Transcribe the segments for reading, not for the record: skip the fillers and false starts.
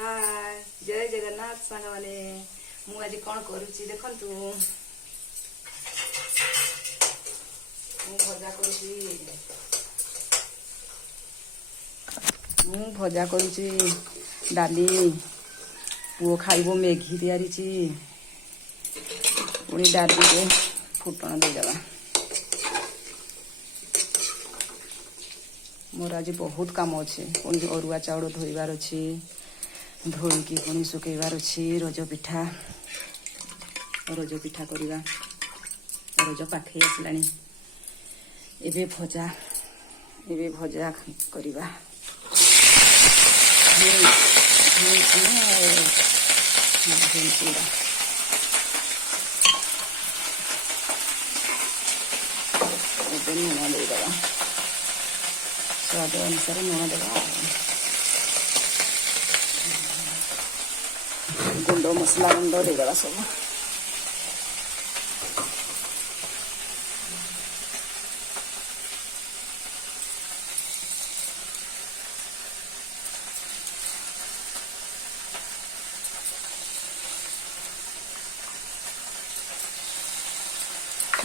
हाय जय जगन्नाथ सांग मैंने मु आज कौन करुच्ची देखंतु भजा करुच्ची डाली पुओ खाइबो मैगी तैयारी पुणी डाली रे फुटण देदेबा मोर आज बहुत काम अच्छे पुणी अरुआ चाउल धोइबार अच्छी धोईकी पुणी सुखेबार अच्छी रज पिठा करवा रज पाखे आसला एबे भजा करवा लुण देदेबा स्वाद अनुसार लुण देवा गुंड मसला गुंड देदेबा सब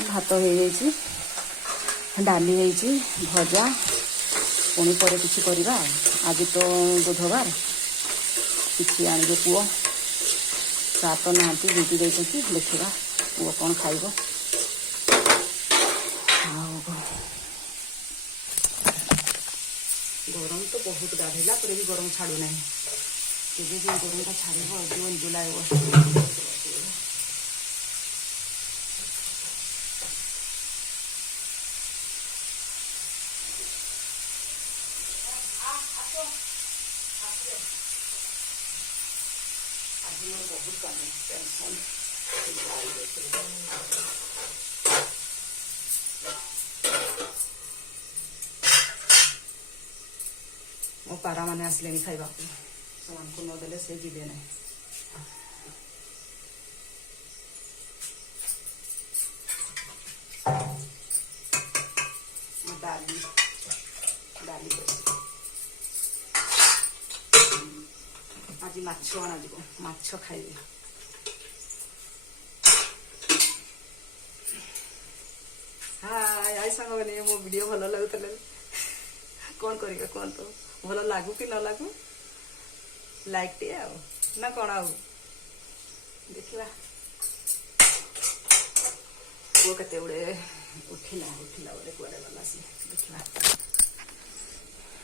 भात हो डाली भजा पुणी पर किसी करवा आज तो बुधवार किसी आने पुओ सात ना ड्यूटी देखा पुओ कौन खाइब गरम तो बहुत गाधेला पर भी गरम छाड़ू ना केजे जो गरम का छाड़ जून जुलाई बहुत कम टेंशन मो पारा मैंने आसले खाइबा को नदेले से जीवे ना डाली डाली आज माछ अना माछ खाइबे हाय सांग मैंने मो वीडियो भल लगुला कौन करिका कौन तो भल लागू कि न लागू लाइक टे आ ना कौन आ देखा पुओ केते उड़े उठिला बोले कुआडे गला से देखा